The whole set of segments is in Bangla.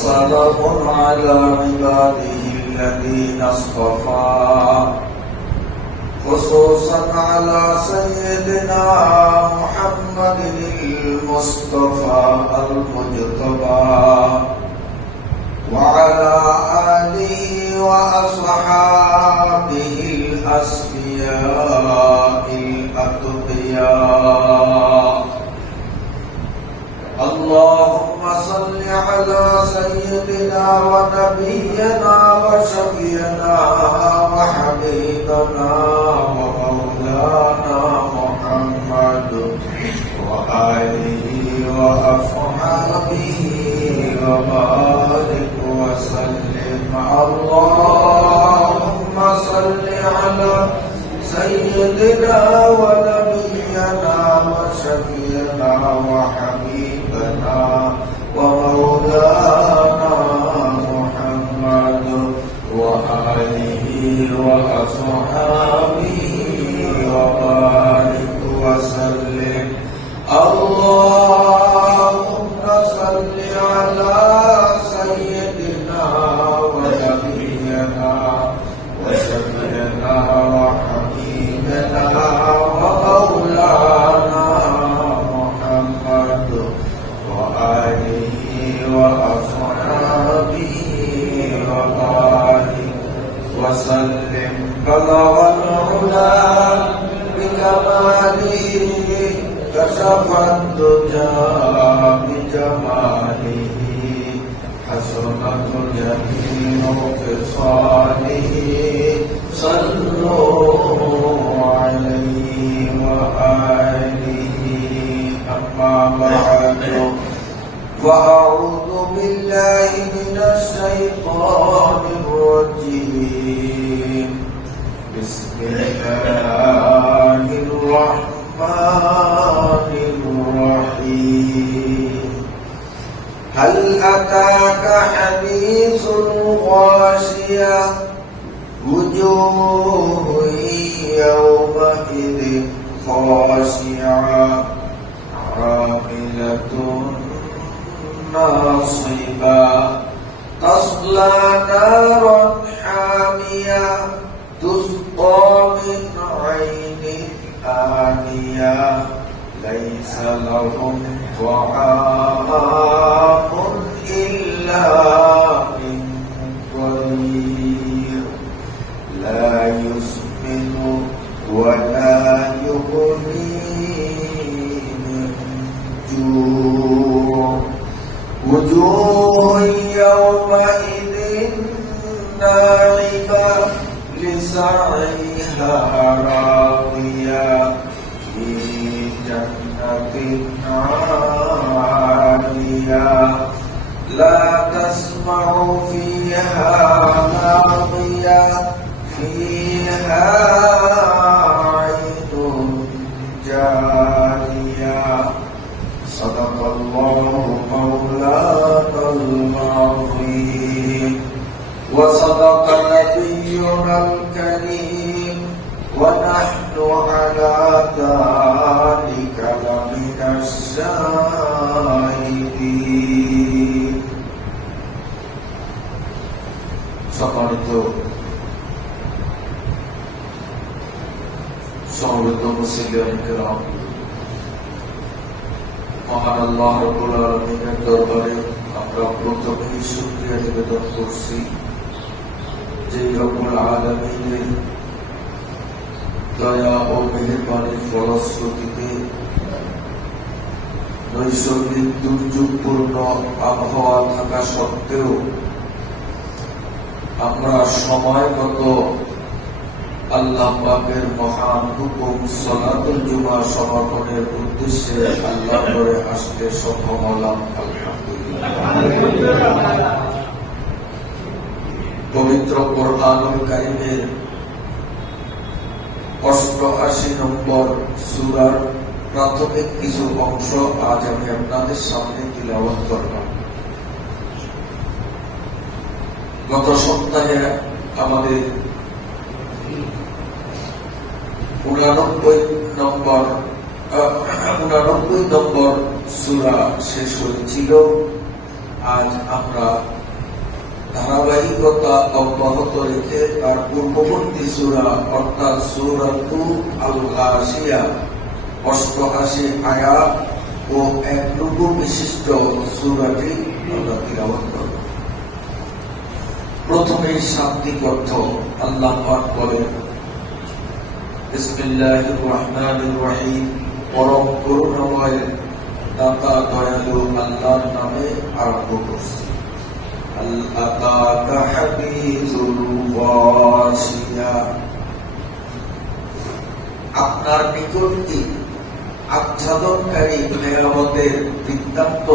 وسلام على عباده الذين اصطفى خصوصا على سيدنا محمد المصطفى المجتبى وعلى آله وأصحابه الأسفياء الأتقياء. اللهم صل على سيدنا ونبينا وشفينا وحبيبنا ومولانا محمد وآله وأصحابه وبارك وسلم. اللهم صل على سيدنا ونبينا وشفينا وحبيبنا ومولانا محمد وآله وأصحابه وبارك وسلم. اللهم صل على سيدنا ونبينا وشفينا وحبيبنا ومولانا محمد وآله وأصحابه وبارك وسلم. بلغ العلا بكماله كشف الدجى بجماله حسنت جميع خصاله صلوا عليه وآله. أما بعد فأعوذ بالله من الشيطان الرجيم. بسم الله الرحمن الرحيم. هل أتاك حديث الغاشية وجوه يومئذ خاشعة عاملة ناصبة تصلى نارا حامية تسقى من عين آنية ليس لهم طعام إلا من ضريع لا يسمن ولا يغني من جوع. وجوه يومئذ ناعمة لسعيها راضية في جنة عالية لا تسمع فيها لاغية فيها عين جارية. صدق الله مولانا العظيم وصدق نبينا الكريم ونحن على ذلك لمن الشاهدين. সম্মানিত সমবেত মুসলিম কিরাম, মহান আল্লাহ রাব্বুল আলামিনের দরবারে আমরা প্রথমেই শুকরিয়া নিবেদন করছি যে রব্বুল আলামিনের দয়া ও মেহেরবানির ফলশ্রুতিতে নৈসর্গিক দুর্যোগপূর্ণ আবহাওয়া থাকা সত্ত্বেও আমরা সময়গত আল্লাহ পাকের মহান হুকুম সালাতুল জুমা সমাপনের উদ্দেশ্যে আল্লাহ করে আসতে সক্ষম হলাম। আলহামদুলিল্লাহ। পবিত্র কোরআনুল কারীমের 88 নম্বর সূরার প্রাথমিক কিছু অংশ আজ আমি আপনাদের সামনে তিলাওয়াত করলাম। গত সপ্তাহে আমাদের 89 নম্বর সূরা শেষ হয়েছিল আজ আমরা ধারাবাহিকতা অব্যাহত রেখে তার পূর্ববর্তী সূরা অর্থাৎ সূরাতুল আল-গাশিয়া 88 আয়াত ও 1 রুকু বিশিষ্ট সূরাটি আমরা তিলাওয়াত করব। প্রথমে শাব্দিক অর্থ আল্লাহ পাক বলেন, বিসমিল্লাহির রহমানির রহিম, পরম করুণাময় দাতা দয়ালু আল্লাহর নামে আরম্ভ করছি। আল-আতাকা হাদিসুল গাশিয়া, আপনার নিকট কি আচ্ছাদনকারী কিয়ামতের বৃত্তান্ত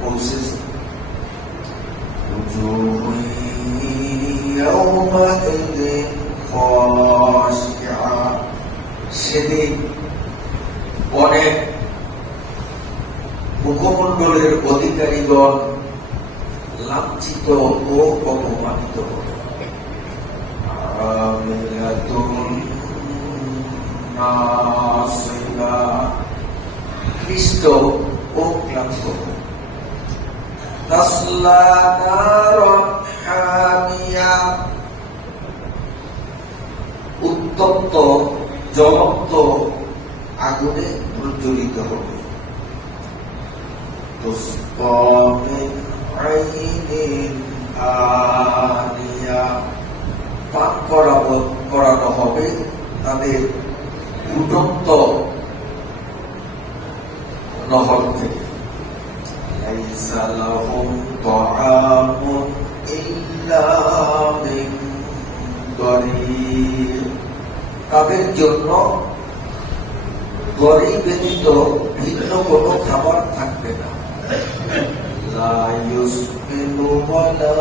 পৌঁছেছে? সেদিন অনেক মুখমণ্ডলের অধিকারীগণ লাঞ্ছিত ও অপমানিত হবে। ক্লিষ্ট ও ক্লান্ত, তাসলা নারান হামিয়া, উত্তপ্ত জ্বলন্ত আগুনে প্রজ্বলিত হবে। তুসকা মিন আইনিন আনিয়া, পান করানো হবে তাদের ফুটন্ত নহর থেকে। লাইসা লাহুম তাআমুন ইল্লা মিন দরির, তাদের জন্য দড়ি ব্যতীত ভিন্ন কোনো খাবার থাকবে না। লা ইউসমিনু ওয়া লা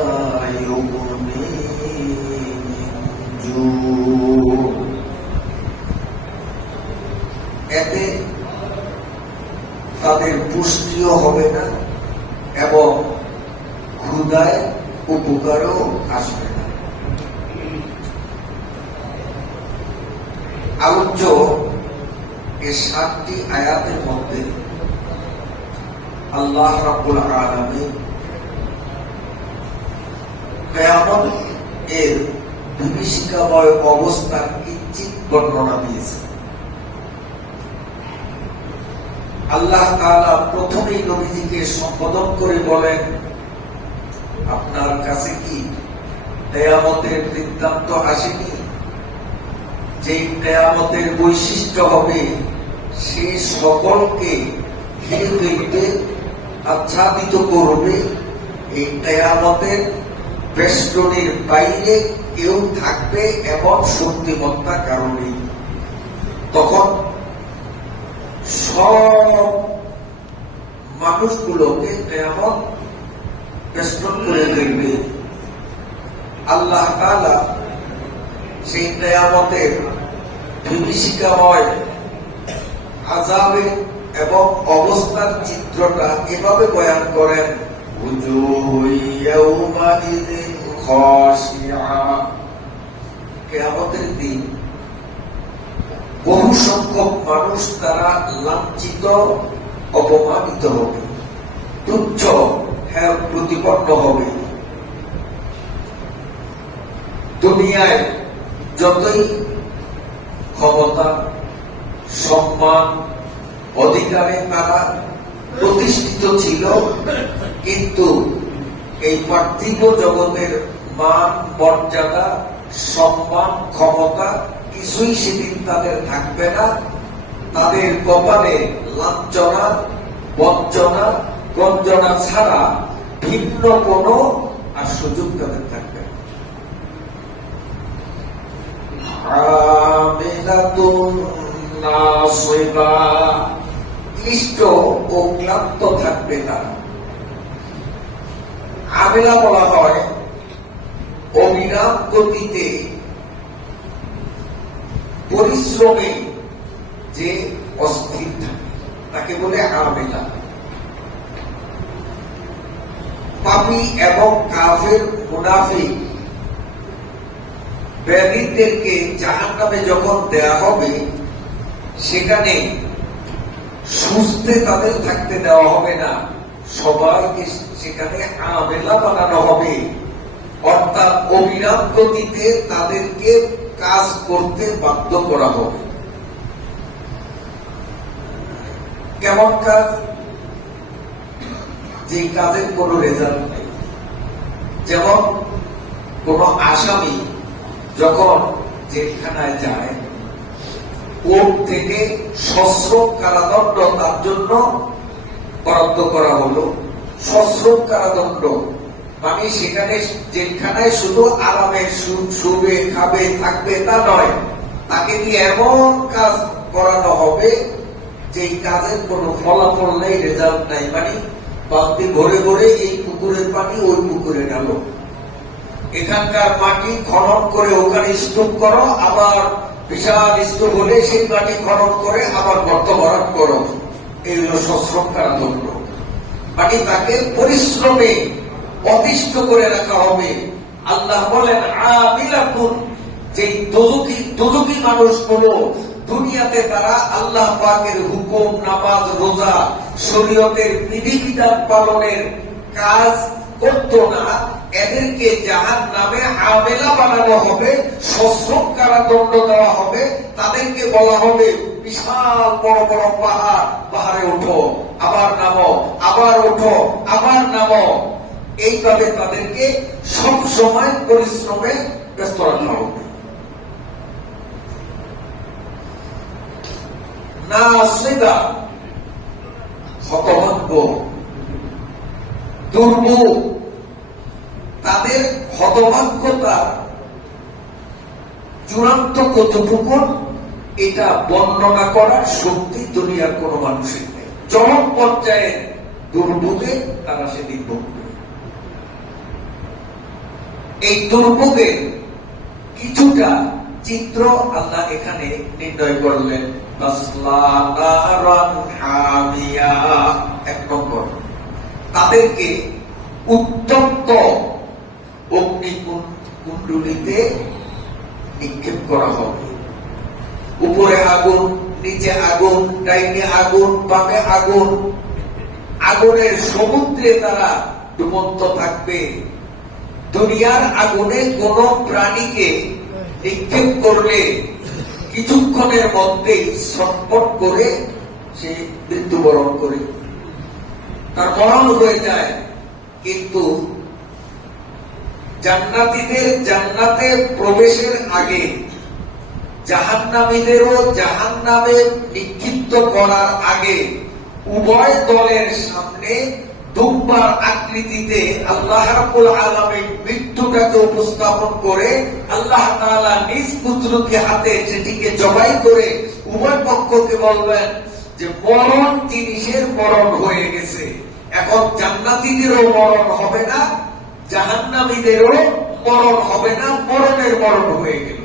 ইউগনি মিন জু, এতে তাদের পুষ্টিও হবে না এবং ক্ষুধায় উপকারও আসবে না। আলোচ্য এই 7টি আয়াতের মধ্যে আল্লাহ রাব্বুল আলামিন কিয়ামত এর বিভীষিকাময় অবস্থার কিঞ্চিত বর্ণনা দিয়েছেন। আল্লাহ তাআলা প্রথমেই নবীজিকে সম্বোধন করে বলেন, আপনার কাছে কি কিয়ামতের বৃত্তান্ত আসেনি? যে কিয়ামতের বৈশিষ্ট্য হবে সে সকলকে ঘিরে ফেলবে, আচ্ছাদিত করবে। এই কিয়ামতের বেষ্টনীর বাইরে কেউ থাকবে এবং শক্তিমত্তা কারণে তখন সব মানুষগুলোকে কিয়ামত বেষ্টন করে ফেলবে। আল্লাহ তাআলা সেই কিয়ামতের বিভীষিকাময় আযাবের এবং অবস্থার চিত্রটা এভাবে বয়ান করেন, কিয়ামতের দিন বহু সংখ্যক মানুষ তারা লাঞ্ছিত অপমানিত হবে, তুচ্ছ হ্যাঁ প্রতিপন্ন হবে। দুনিয়ায় যতই ক্ষমতা সম্মান অধিকারে তারা প্রতিষ্ঠিত ছিল, কিন্তু এই পার্থিব জগতের মান মর্যাদা সম্মান ক্ষমতা কিছুই সেদিন তাদের থাকবে না। তাদের কপালে লাঞ্ছনা বঞ্চনা গঞ্জনা ছাড়া ভিন্ন কোনো আর সুযোগ তাদের থাকবে না। আমিনাতুন নাসিবা, ক্লিষ্ট ও ক্লান্ত থাকবে তারা। আমিলা বলা হয় অবিরাম গতিতে পরিশ্রমে যে অস্থির থাকে তাকে বলে আমিলা। পাপী এবং কাফের মুনাফিক ব্যক্তিদেরকে জাহান্নামে যখন দেয়া হবে সেখানে সুস্থে তাদের থাকতে দেওয়া হবে না, সবাইকে সেখানে আমেলা বানানো হবে, অর্থাৎ অবিরাম গতিতে তাদেরকে কাজ করতে বাধ্য করা হবে। কেমন কাজ? যে কাজের কোন রেজাল্ট নেই। যেমন কোন আসামি যখন জেলখানায় যায়, কোর্ট থেকে সশ্রম কারাদণ্ড তার জন্য বরাদ্দ করা হলো। সশ্রম কারাদণ্ড মানে সেখানে জেলখানায় শুধু আরামে শুবে খাবে থাকবে তা নয়, তাকে দিয়ে এমন কাজ করানো হবে যে কাজের কোন ফলাফল নেই, রেজাল্ট নাই। মানে বালতি ভরে ভরে এই পুকুরের পানি ওই পুকুরে গেল, এখানকার মাটি খনন করে ওখানে স্তূপ করো, আবার বিশাল স্তূপ হলে সেই মাটি খনন করে আবার গর্ত ভরাট করো। এই হল সশ্রম কারাদণ্ড। মানে তাকে পরিশ্রমে অতিষ্ঠ করে রাখা হবে। আল্লাহ বলেন আমিলাতুন, যে দোজখী মানুষগুলো দুনিয়াতে তারা আল্লাহ পাকের হুকুম, নামাজ, রোজা, শরীয়তের বিধিবিধান পালনের কাজ করত না, এদেরকে জাহান্নামে আমেলা বানানো হবে, সশ্রম কারাদণ্ড দেওয়া হবে। তাদেরকে বলা হবে বিশাল বড় বড় পাহাড়, পাহাড়ে ওঠো, আবার নামো, আবার ওঠো, আবার নামো। এইভাবে তাদেরকে সব সময় পরিশ্রমে ব্যস্ত রাখা হবে। নাসিবা, হতভাগ্য, দুর্ভোগ, তাদের হতভাগ্যতা চূড়ান্ত কতটুকু এটা বর্ণনা করার শক্তি দুনিয়ার কোন মানুষের নেই। চরম পর্যায়ে দুর্ভোগে তারা সেদিন ভুগবে। এই দুর্ভোগের কিছুটা চিত্র আল্লাহ এখানে নির্ণয় করলেন। এক নম্বর, তাদেরকে উত্তপ্ত অগ্নিকুণ্ডলিতে নিক্ষেপ করা হবে। উপরে আগুন, নিচে আগুন, ডাইনে আগুন, বামে আগুন, আগুনের সমুদ্রে তারা ডুবন্ত থাকবে। দুনিয়ার আগুনে কোন প্রাণীকে নিক্ষেপ করলে কিছুক্ষণের মধ্যেই ছটফট করে সে মৃত্যুবরণ করে, তার মরণ হয়ে যায়। কিন্তু জান্নাতীদের জান্নাতে প্রবেশের আগে জাহান্নামীদেরও জাহান্নামে নিক্ষিপ্ত করার আগে উভয় দলের সামনে দুম্বার আকৃতিতে আল্লাহ রাব্বুল আলামিন মৃত্যুটাকে উপস্থাপন করে আল্লাহ তাআলা নিজ কুদরতি হাতে সেটিকে জবাই করে উভয় পক্ষকে বলবেন যে মরণ জিনিসের মরণ হয়ে গেছে। এখন জান্নাতীদেরও মরণ হবে না, জাহান্নামীদেরও মরণ হবে না, মরণের মরণ হয়ে গেল।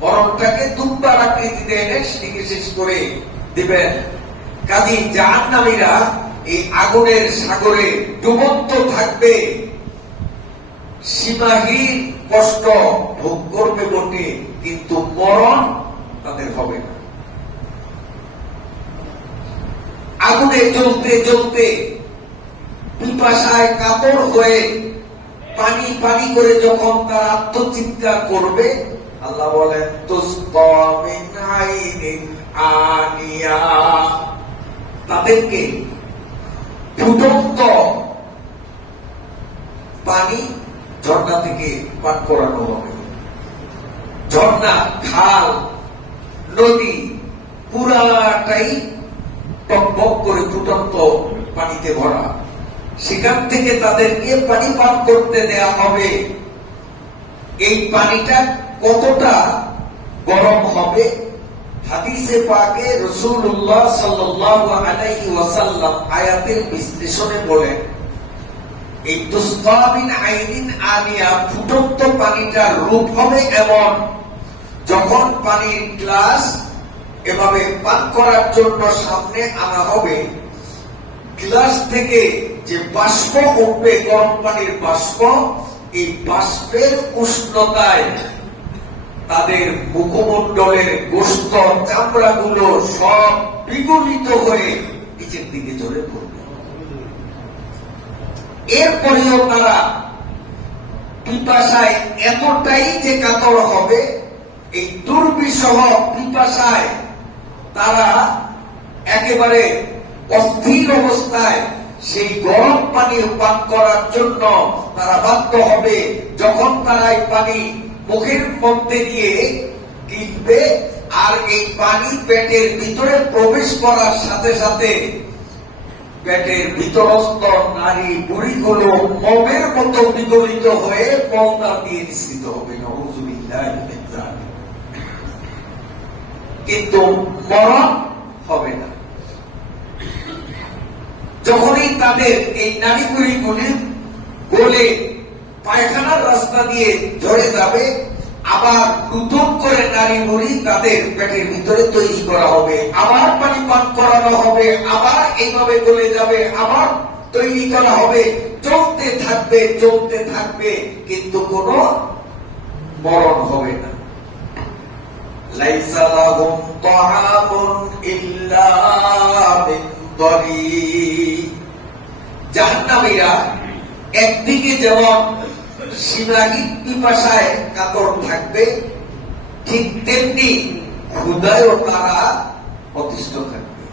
মরণটাকে দুম্বার আকৃতিতে এনে সেটিকে শেষ করে দিবেন। কাজী জাহান্নামীরা এই আগুনের সাগরে ডুবন্ত থাকবে, সীমাহীন কষ্ট ভোগ করবে বটে, কিন্তু মরণ তাদের হবে না। আগুনে জ্বলতে জ্বলতে পিপাসায় কাতর হয়ে পানি পানি করে যখন তার আত্মচিৎকার করবে, আল্লাহ বলেন তুসকা মিন আইনিন আনিয়া, তাদেরকে ফুটন্ত পানি ঝর্ণা থেকে পান করানো হবে। ঝর্ণা, খাল, নদী পুরাটাই টকবক করে ফুটন্ত পানিতে ভরা, সেখান থেকে তাদেরকে পানি পান করতে দেয়া হবে। এই পানিটা কতটা গরম হবে, হাদিসে পাকে রাসূলুল্লাহ সাল্লাল্লাহু আলাইহি ওয়াসাল্লাম আয়াতের বিশ্লেষণে বলেন, এই তুসকা মিন আইনিন আনিয়া ফুটন্ত পানিটার রূপ হবে এমন, যখন পানির গ্লাস এভাবে পান করার জন্য সামনে আনা হবে, গ্লাস থেকে যে বাষ্প উঠবে, গরম পানির বাষ্প, এই বাষ্পের উষ্ণতায় তাদের মুখমণ্ডলের গোস্ত, চামড়াগুলো সব বিগলিত হয়ে নিচের দিকে ঝরে পড়বে। এরপরেও তারা পিপাসায় এতটাই যে কাতর হবে, এই দুর্বিষহ পিপাসায় তারা একেবারে অস্থির অবস্থায় সেই গরম পানি পান করার জন্য তারা বাধ্য হবে। যখন তারা এই পানি মুখের মধ্যে দিয়ে গিলবে আর এই পানি পেটের ভিতরে প্রবেশ করার সাথে সাথে পেটের ভিতরস্থ নারী বুড়িগুলো মমের মতো বিগলিত হয়ে পর্দা দিয়ে নিঃসৃত হবে। কিন্তু মরণ হবে না। যখনই তাদের এই নারী বুড়িগুলি গলে পায়খানার রাস্তা দিয়ে ঝরে যাবে, আবার নতুন করে নারী বুড়ি তাদের পেটের ভিতরে তৈরি করা হবে, আবার পানি পান করানো হবে, আবার এইভাবে গলে যাবে, আবার তৈরি করা হবে, চলতে থাকবে চলতে থাকবে, কিন্তু কোন মরণ হবে না। লাইসা লাহুম তাআমুন ইল্লা মিন দরিক। জাহান্নামীরা একদিকে যেমন সীমাহীন পিপাসায় কাতর থাকবে, ঠিক তেমনি ক্ষুধায়ও তারা অতিষ্ঠ থাকবে।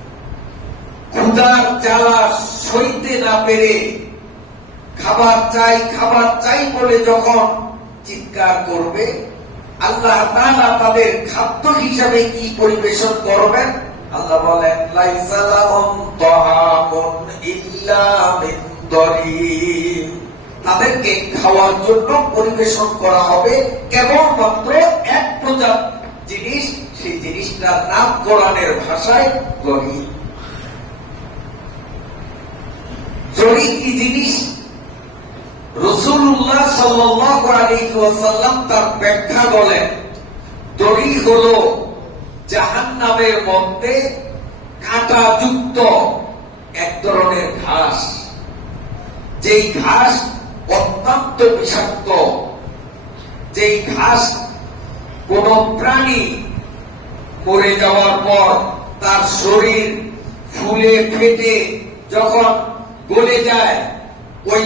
ক্ষুধার জ্বালা সইতে না পেরে খাবার চাই বলে যখন চিৎকার করবে, আল্লাহ তাআলা তাদের খাদ্য হিসাবে কি পরিবেশন করবেন? আল্লাহ বলেন, লাইসা লাহুম তাআমুন ইল্লা মিন দরিক। তাদেরকে খাওয়ার জন্য পরিবেশন করা হবে কেবলমাত্র এক প্রজাত জিনিস, সেই জিনিসটার নাম কোরআনের ভাষায় দড়ি। দড়ি কি জিনিস? রাসূলুল্লাহ সাল্লাল্লাহু আলাইহি ওয়াসাল্লাম তার ব্যাখ্যা বলেন, দড়ি হলো জাহান্নামের মধ্যে কাঁটাযুক্ত এক ধরনের ঘাস, যেই ঘাস অত্যন্ত বিষাক্ত, যেই ঘাস কোন প্রাণী মরে যাওয়ার পর তার শরীর ফুলে ফেটে যখন গলে যায়, ওই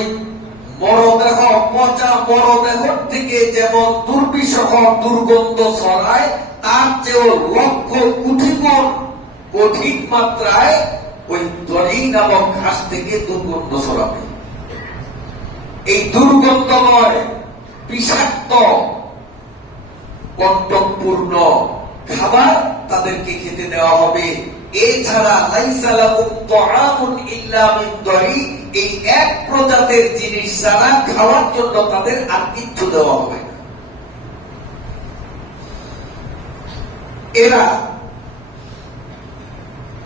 মরদেহ, পচা মরদেহ থেকে যেমন দুর্বিষহ দুর্গন্ধ ছড়ায়, তার চেয়েও লক্ষ কোটি গুণ কঠিন মাত্রায় ওই দড়ি নামক ঘাস থেকে দুর্গন্ধ ছড়াবে। এই দুর্গন্ধময় বিষাক্ত কণ্টকপূর্ণ খাবার তাদেরকে খেতে দেওয়া হবে। এছাড়া লাইসা লাহুম তাআমুন ইল্লা মিন দরিক, এই এক প্রজাতির জিনিস ছাড়া খাওয়ার জন্য তাদের আর কিচ্ছু দেওয়া হবে না। এরা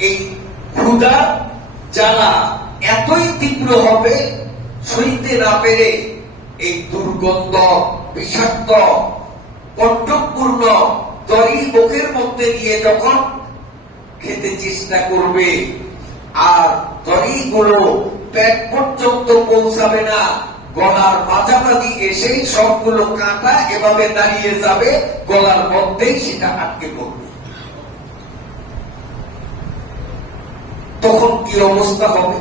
এই ক্ষুধা জ্বালা এতই তীব্র হবে, সইতে না পেরে এই দুর্গন্ধ বিষাক্ত কণ্টকপূর্ণ দড়ি মুখের মধ্যে দিয়ে যখন খেতে চেষ্টা করবে, আর দড়িগুলো পেট পর্যন্ত পৌঁছাবে না, গলার মাঝামাঝি এসেই সবগুলো কাঁটা এভাবে দাঁড়িয়ে যাবে, গলার মধ্যেই সেটা আটকে পড়বে। তখন কি অবস্থা হবে?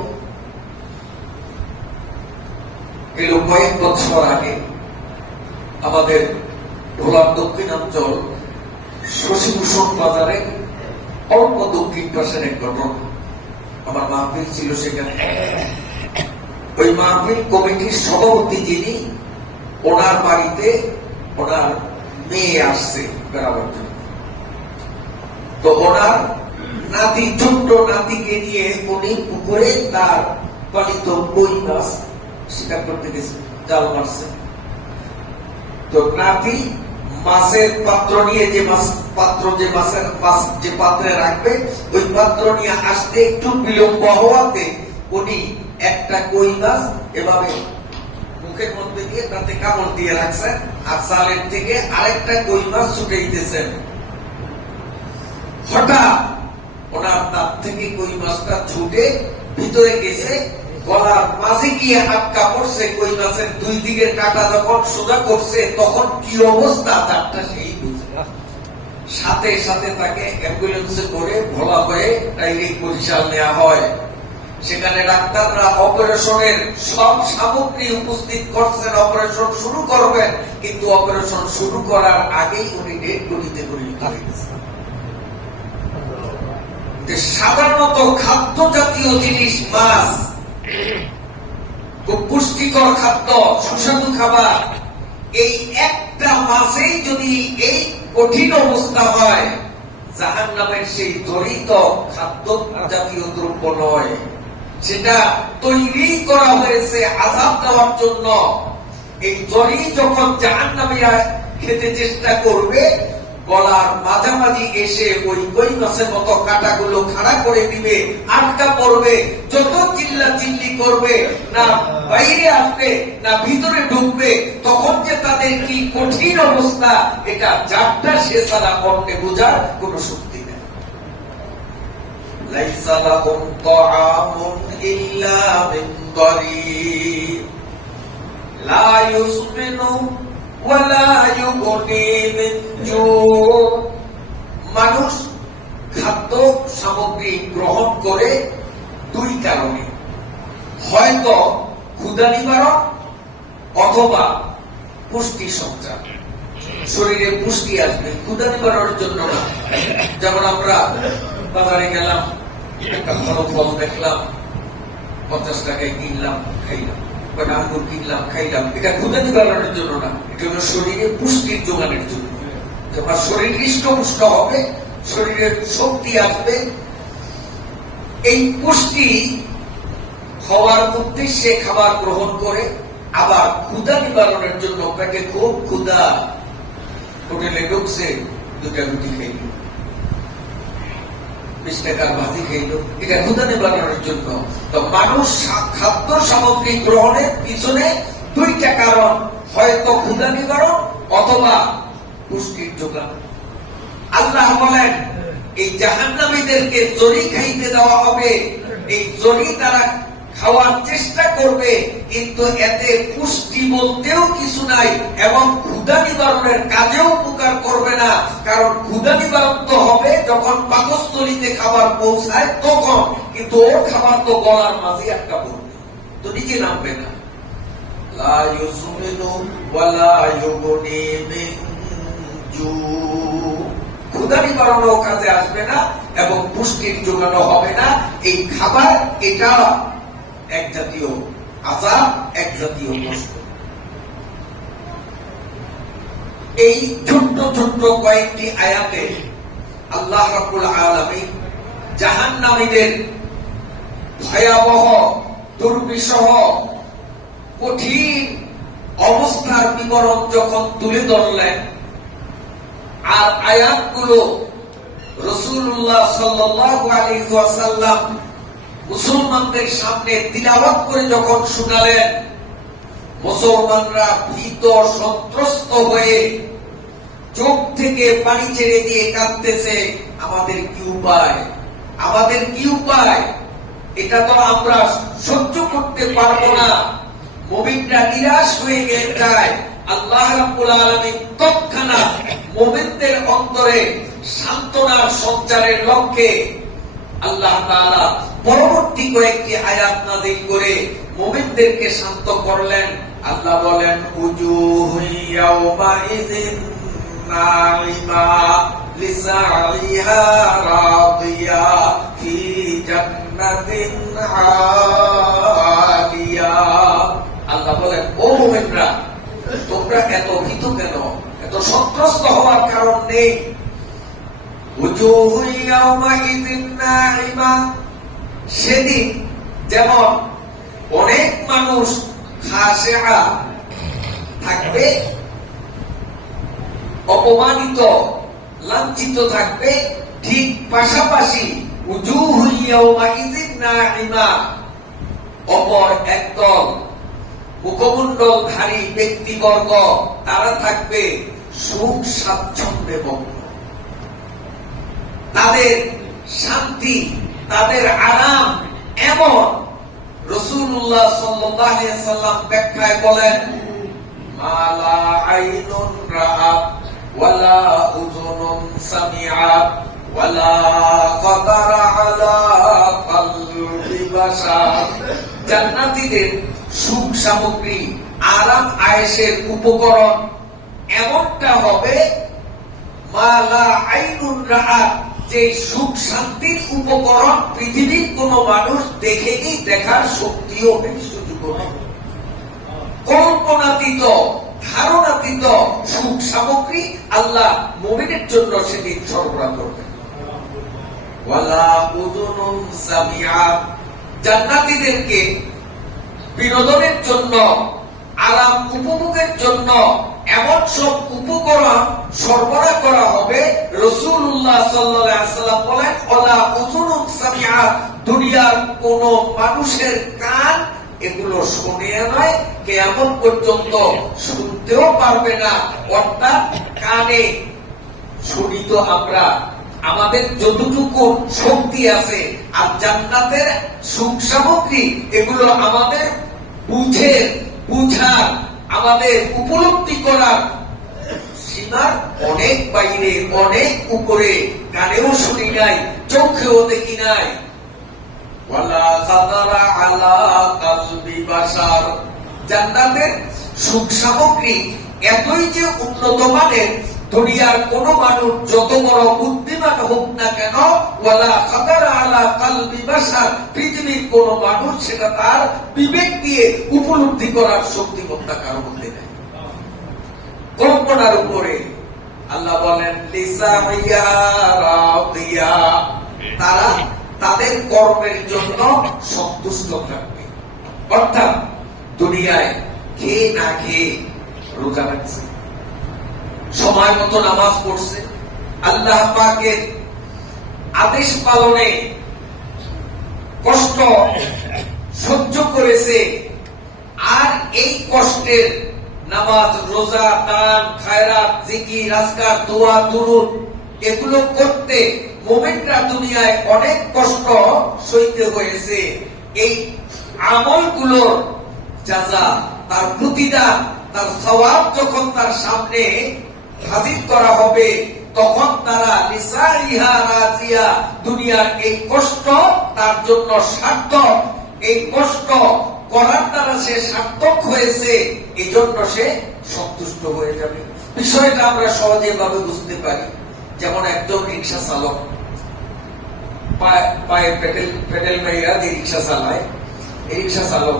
এর কয়েক বছর আগে আমাদের ভোলার দক্ষিণাঞ্চল শশীভূষণ বাজারে অল্প দক্ষিণ পাশের এক ঘটনা। আমার মাহফিল ছিল সেখানে। ওই মাহফিল কমিটির সভাপতি যিনি, ওনার বাড়িতে ওনার মেয়ে আসছে বেড়াবার জন্য। তো ওনার নাতি, ছোট্ট নাতিকে নিয়ে উনি পুকুরে তার পালিত কই মাছ শিকার করতে গেছে, জাল মারছে। তো নাতি মাছের পাত্র নিয়ে, যে মাছের মাছ যে পাত্রে রাখবে, ওই পাত্র নিয়ে আসতে একটু বিলম্ব হওয়াতে উনি একটা কই মাছ এভাবে মুখের মধ্যে দিয়ে তাতে কামড় দিয়ে রাখছেন, আর চালের থেকে আরেকটা কই মাছ ছুটে দিতেছেন। হঠাৎ ওনার দাঁত থেকে কই মাছটা ছুটে ভিতরে গেছে, গলার মাঝে গিয়ে আটকা পড়ছে। কই মাছের দুই দিকের কাঁটা যখন সোজা করছে, তখন কি অবস্থা তারটা সেই বুঝে। সাথে সাথে তাকে অ্যাম্বুলেন্সে করে ভোলা হয়ে ডাইরেক্ট বরিশাল নেওয়া হয়। সেখানে ডাক্তাররা অপারেশনের সব সামগ্রী উপস্থিত করছেন, অপারেশন শুরু করবেন, কিন্তু অপারেশন শুরু করার আগেই উনি ডেড বডিতে পরিণত হয়ে গেছেন। সাধারণত খাদ্য জাতীয় জিনিস, মাছ খুব পুষ্টিকর খাদ্য, সুস্বাদু খাবার, এই একটা মাছেই যদি এই কঠিন অবস্থা হয়, জাহান্নামের সেই দরিত খাদ্য জাতীয় দ্রব্য নয়, সেটা তৈরি করা হয়েছে আযাব দেওয়ার জন্য। এই দড়ি যখন জাহান্নামীরা খেতে চেষ্টা করবে, গলার মাঝামাঝি এসে ওই কই মাছের মতো কাঁটাগুলো খাড়া করে দিবে, আটকা পড়বে। যত চিল্লা চিল্লি করবে, না বাইরে আসবে না ভিতরে ঢুকবে, তখন যে তাদের কি কঠিন অবস্থা, এটা যারটা সে ছাড়া অন্যে বোঝার কোন শক্তি নেই। লাইসা লাহুম তাআমুন ইল্লা মিন দারিব লা ইউসমিনু ওয়ালা ইউগনি মিন জু। মানুষ খাদ্য সামগ্রী গ্রহণ করে দুই কারণে, হয়তো ক্ষুধা নিবারণ অথবা পুষ্টি সঞ্চার। শরীরে পুষ্টি আসবে, ক্ষুধা নিবারণের জন্য না। যেমন আমরা বাজারে গেলাম, একটা ভালো ফল দেখলাম, 50 টাকায় কিনলাম, খাইলাম, আঙ্গুর কিনলাম, খাইলাম, এটা ক্ষুধা নিবারণের জন্য না, এটা হলো শরীরে পুষ্টির যোগানের জন্য। যখন শরীর হৃষ্টপুষ্ট হবে, শরীরের শক্তি আসবে, এই পুষ্টি হওয়ার উদ্দেশ্যে খাবার গ্রহণ করে। আবার ক্ষুধা নিবারণের জন্য পেটে খুব ক্ষুধা, হোটেলে ঢুকছে, 2টা রুটি খাইল, 20 টাকার ভাজি খাইল, এটা ক্ষুধা নিবারণের জন্য। তো মানুষ খাদ্য সামগ্রী গ্রহণের পিছনে 2টা কারণ, হয়তো ক্ষুধা নিবারণ অথবা পুষ্টির যোগান। আল্লাহ বলেন, এই জাহান্নামীদেরকে জরি খাইতে দেওয়া হবে, এই জরি তারা খাওয়ার চেষ্টা করবে, কিন্তু এতে পুষ্টি বলতেও কিছু নাই এবং ক্ষুধা নিবারণের কাজেও উপকার করবে না। কারণ ক্ষুধা নিবারণ তো হবে যখন পাকস্থলীতে খাবার পৌঁছায় তখন, কিন্তু ওর খাবার তো গলার মাঝে একটা পড়বে, তো নিচে নামবে না। লা ইউসমিনু ওয়ালা ইউগনি মিন জু। ক্ষুধা নিবারণও কাজে আসবে না এবং পুষ্টির যোগানো হবে না। এই খাবার এটা এক জাতীয় আযাব, এক জাতীয় কষ্ট। এই ছোট্ট ছোট্ট কয়েকটি আয়াতে আল্লাহ রাব্বুল আলামিন জাহান্নামীদের ভয়াবহ, দুর্বিষহ, কঠিন অবস্থার বিবরণ যখন তুলে ধরলেন, আর আয়াতগুলো রাসূলুল্লাহ সাল্লাল্লাহু আলাইহি ওয়াসাল্লাম মুসলমানদের সামনে তিলাওয়াত করে যখন শোনালেন, মুসলমানরা ভীত সন্ত্রস্ত হয়ে চোখ থেকে পানি ছেড়ে দিয়ে কাঁদতেছে, আমাদের কি উপায়, আমাদের কি উপায়, এটা তো আমরা সহ্য করতে পারবো না। মুমিনরা নিরাশ হয়ে যায়। আল্লাহ রাব্বুল আলামিন তৎক্ষণাৎ মুমিনদের অন্তরে সান্ত্বনার সঞ্চারের লক্ষ্যে আল্লাহ তাআলা পরবর্তী কয়েকটি আয়াত নাযিল করে মুমিনদেরকে শান্ত করলেন। আল্লাহ বলেন, উজুহু ইয়াওমাইযিন নাঈমা লিসাইহা রাদিয়া ফি জান্নাতিন আলিয়া। আল্লাহ বলেন, ও মুমিনরা, তোমরা এত ভীত কেন, এত সন্ত্রস্ত হওয়ার কারণ নেই। উজুহু ইয়াওমাইযিন নাঈমা, সেদিন যেমন অনেক মানুষ খাশিআ থাকবে, অপমানিত, লাঞ্ছিত থাকবে, ঠিক পাশাপাশি উজুহু ইয়াওমাইযিন নাঈমা, অপর একদল মুখমণ্ডলধারী ব্যক্তিবর্গ, তারা থাকবে সুখ স্বাচ্ছন্দ্যে মগ্ন। তাদের শান্তি, তাদের আরাম এমন। রাসূলুল্লাহ সাল্লাল্লাহু আলাইহি ওয়াসাল্লাম ব্যাখ্যায় বলেন, মালা আইনুন রাআত ওয়ালা উযুনুন সামিআত ওয়ালা খাতারা আলা কলবি বিবাসার, জান্নাতীদের সুখ সামগ্রী, আরাম আয়েশের উপকরণ এমনটা হবে মা লা আইনুন রাআত, যে সুখ শান্তির উপকরণ পৃথিবীর কোন মানুষ দেখেনি, দেখার শক্তিও নেই, সুযোগও নেই। কল্পনাতীত, ধারণাতীত সুখ সামগ্রী আল্লাহ মুমিনের জন্য সেদিন সরবরাহ করবেন। ওয়ালা উযুনুন সামিআত, জান্নাতীদেরকে বিনোদনের জন্য, আরাম উপভোগের জন্য এমন সব উপকরণ সরবরাহ করা হবে। রাসূলুল্লাহ সাল্লাল্লাহু আলাইহি ওয়াসাল্লাম বলেন, ওয়ালা উযুনুন সামিআত, দুনিয়ার কোন মানুষের কান এগুলো শুনে নয়, কিয়ামত পর্যন্ত শুনতেও পারবে না। অর্থাৎ কানে শুনি তো আমরা, আমাদের যতটুকু শক্তি আছে, আর জান্নাতের সুখ সামগ্রী এগুলো আমাদের বুঝার, আমাদের উপলব্ধি করার সীমার অনেক বাইরে, অনেক উপরে। কানেও শুনি নাই, চোখেও দেখি নাই। ওয়ালা খাতারা আলা কলবি বাশার, জান্নাতের সুখ সামগ্রী এতই যে উন্নত মানের, দুনিয়ার কোন মানুষ যত বড় বুদ্ধিমান হোক না কেন, ওয়ালা খাতারা আলা কলবি বাশার, পৃথিবীর কোন মানুষ সেটা তার বিবেক দিয়ে উপলব্ধি করার শক্তিমত্তা কারো মধ্যে নেই। কল্পনার উপরে। আল্লাহ বলেন লিসাইয়া রাদিয়া, তারা তাদের কর্মের জন্য সন্তুষ্ট থাকবে। অর্থাৎ দুনিয়ায় খেয়ে না খেয়ে রোজা রাখছে, সময় মতো নামাজ পড়ছে, আল্লাহ পাকের আদেশ পালনে কষ্ট সহ্য করেছে, আর এই কষ্টের নামাজ, রোজা, দান, খায়রাত, জিকির, আজকার, দোয়া, দুরূদ এগুলো করতে মুমিনরা দুনিয়ায় অনেক কষ্ট সইতে হয়েছে। এই আমলগুলোর জাযা, তার প্রতিদান, তার সওয়াব যখন তার সামনে হাজির করা হবে, তখন তারা লিসাইহা রাজিয়া, দুনিয়ার এই কষ্ট তার জন্য সার্থক, এই কষ্ট করার দ্বারা সে সার্থক হয়েছে, এই জন্য সে সন্তুষ্ট হয়ে যাবে। বিষয়টা আমরা সহজে ভাবে বুঝতে পারি। যেমন একজন রিক্সা চালক পায়ে পেডেল মেয়েরা যে রিক্সা চালায়, এই রিক্সা চালক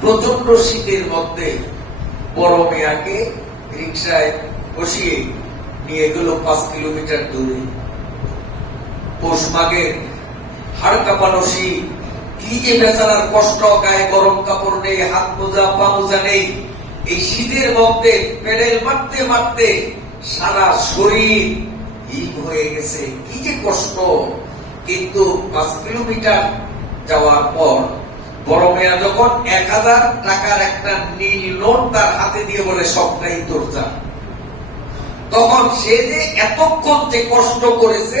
প্রচন্ড শীতের মধ্যে বড় মেয়াকে রিক্সায় বসিয়ে নিয়ে গেল 5 কিলোমিটার দূরে। পৌষ মাঘের হাড় কাঁপানো শীত, কি যে বেচারার কষ্ট, গায়ে গরম কাপড় নেই, হাত মোজা পা মোজা নেই। এই শীতের মধ্যে পেডেল মারতে মারতে সারা শরীর হিম হয়ে গেছে, কি যে কষ্ট। কিন্তু 5 কিলোমিটার যাওয়ার পর বড় মেয়া যখন 1000 টাকার একটা নীল নোট তার হাতে দিয়ে বলে, সবটাই তোর যা, তখন সে যে এতক্ষণ যে কষ্ট করেছে,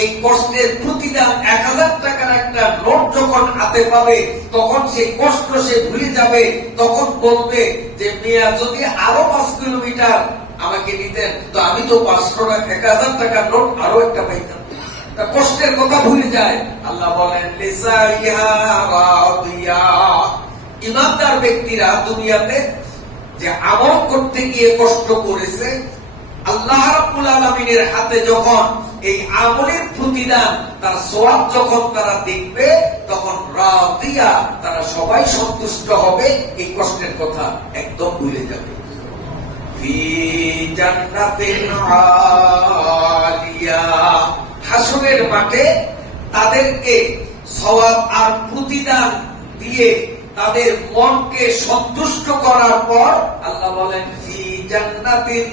এই কষ্টের প্রতিদান 1000 টাকার একটা নোট যখন হাতে পাবে, তখন সেই কষ্ট সে ভুলে যাবে। তখন বলবে যে, মিয়া যদি আরো 5 কিলোমিটার আমাকে নিতেন, তো আমি তো 500 টাকা 1000 টাকার নোট আরো একটা পাইতাম। কষ্টের কথা ভুলে যায়। আল্লাহ বলেন লিসাইহা রাদিয়া, ইমানদার ব্যক্তিরা দুনিয়াতে যে আমল করতে গিয়ে কষ্ট করেছে, আল্লাহ রাব্বুল আলামিনের হাতে যখন এই আমলের প্রতিদান, তার সওয়াব যখন তারা দেখবে, তখন রাদিয়া, তারা সবাই সন্তুষ্ট হবে, এই কষ্টের কথা একদম ভুলে যাবে। ফি জান্নাতিন আলিয়া, হাসরের মাঠে তাদেরকে সওয়াব আর প্রতিদান দিয়ে তাদের মনকে সন্তুষ্ট করার পর আল্লাহ বলেন ফি জান্নাতিন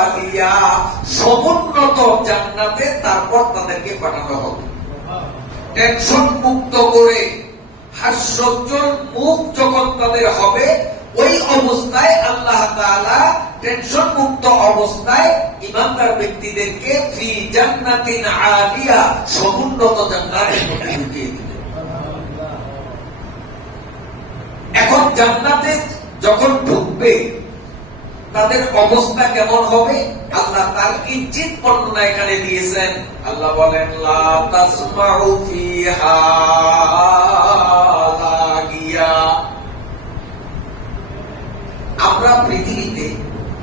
আলিয়া, সমুন্নত জান্নাতে তারপর তাদেরকে পাঠানো হবে। টেনশন মুক্ত করে হাস্যোজ্জ্বল মুখ যখন তাদের হবে, ওই অবস্থায় আল্লাহ তাআলা টেনশন মুক্ত অবস্থায় ইমানদার ব্যক্তিদেরকে ফি জান্নাতিন আলিয়া, সমুন্নত জান্নাতে ঢুকিয়ে দিবেন। এখন জান্নাতে যখন ঢুকবে তাদের অবস্থা কেমন হবে? আল্লাহ আল্লাহ তার কিঞ্চিত বর্ণনা এখানে দিয়েছেন। আল্লাহ বলেন লা তাসমাউ ফিহা লাগিয়া। আমরা পৃথিবীতে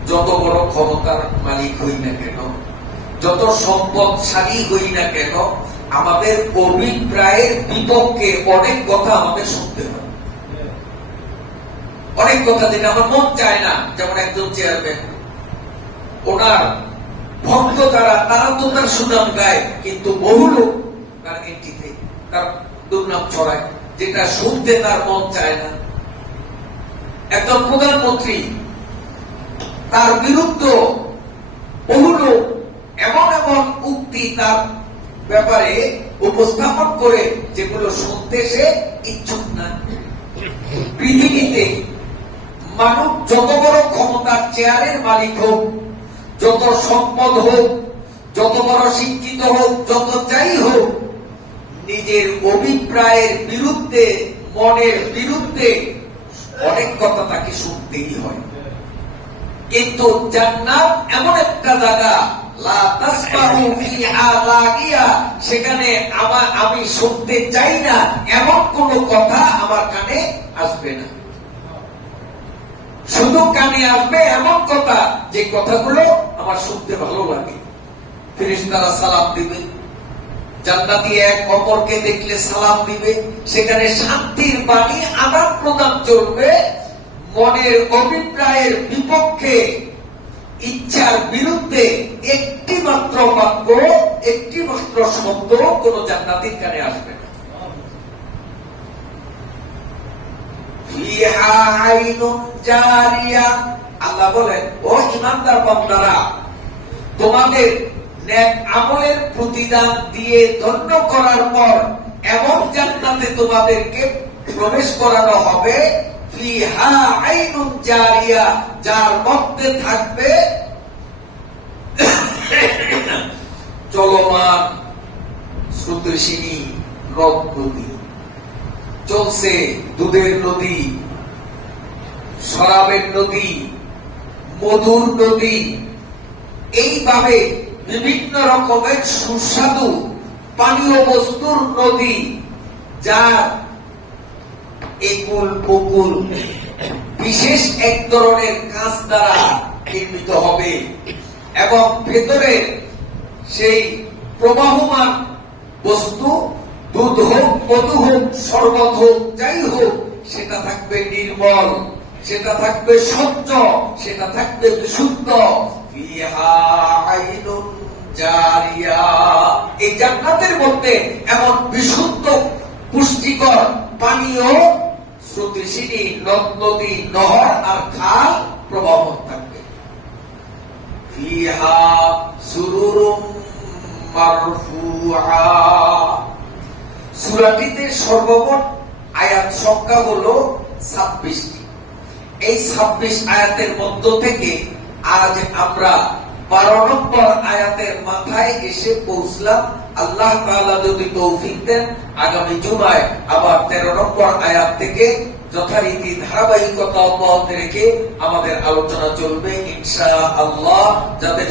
যত বড় ক্ষমতার মালিক হই না কেন, যত সম্পদশালী হই না কেন, আমাদের অভিপ্রায়ের বিপক্ষে অনেক কথা আমাদের শুনতে হয়। অনেক কথা যেটা আমার মন চায় না। যেমন একজন চেয়ারম্যান, ওনার ভক্ত যারা, তারা তো তার সুনাম গায়, কিন্তু বহু লোক তার এন্টিতে তার দুর্নাম ছড়ায়, যেটা শুনতে তার মন চায় না। একজন প্রধানমন্ত্রী, তার বিরুদ্ধে বহু লোক এমন এমন উক্তি তার ব্যাপারে উপস্থাপন করে যেগুলো শুনতে সে ইচ্ছুক না। পৃথিবীতে মানুষ যত বড় ক্ষমতার চেয়ারের মালিক হোক, যত সম্পদ হোক, যত বড় শিক্ষিত হোক, যত যাই হোক, নিজের অভিপ্রায়ের বিরুদ্ধে, মনের বিরুদ্ধে অনেক কথা তাকে শুনতেই হয়। কিন্তু জান্নাত এমন একটা জায়গা, লা তাসমাউ ফিহা লাগিয়া, সেখানে আমি শুনতে চাই না এমন কোন কথা আমার কানে আসবে না। শুধু কানে আসবে এমন কথা যে কথাগুলো আমার শুনতে ভালো লাগে। ফেরেশতারা সালাম দিবে, জান্নাতি এক অপরকে দেখলে সালাম দিবে, সেখানে শান্তির বাণী আদান প্রদান চলবে। মনের অভিপ্রায়ের বিপক্ষে, ইচ্ছার বিরুদ্ধে একটি মাত্র বাক্য, একটি মাত্র শব্দ কোন জান্নাতীর কানে আসবে না। ফিহা আইনুন জারিয়া। আল্লাহ বলেন, ও ঈমানদার বান্দারা, তোমাদের নেক আমলের প্রতিদান দিয়ে ধন্য করার পর এমন জান্নাতে তোমাদেরকে প্রবেশ করানো হবে, ফিহা আইনুন জারিয়া, যার মধ্যে থাকবে চলমান স্রোতস্বিনী নদ নদী, চলছে দুধের নদী, শরাবের নদী, মধুর নদী, এইভাবে বিভিন্ন রকমের সুস্বাদু পানীয় বস্তুর নদী, যার একুল বকুল বিশেষ এক ধরনের কাঁচ দ্বারা নির্মিত হবে, এবং ভেতরে সেই প্রবাহমান বস্তু, দুধ হোক, মধু হোক, শরবত হোক, যাই হোক, সেটা থাকবে নির্মল, সেটা থাকবে স্বচ্ছ, সেটা থাকবে বিশুদ্ধ। ফিহা আইনুন জারিয়া। এই জান্নাতের মধ্যে এমন বিশুদ্ধ পুষ্টিকর পানীয় স্রোতস্বিনী নদ নদী, নহর আর খাল প্রবাহমান থাকবে। ফিহা সুরুরুম মারফুআ। সূরাটিতে সর্বমোট আয়াত সংখ্যা হলো 26টি। এই 26 আয়াতের মধ্য থেকে আজ আমরা 12 নম্বর আয়াতের মাথায় এসে পৌঁছলাম। আল্লাহ তাআলা যদি তৌফিক দেন, আগামী জুমায় আবার 13 নম্বর আয়াত থেকে যথারীতি ধারাবাহিকতা অব্যাহত রেখে আমাদের আলোচনা চলবে ইনশাআল্লাহ। যাদের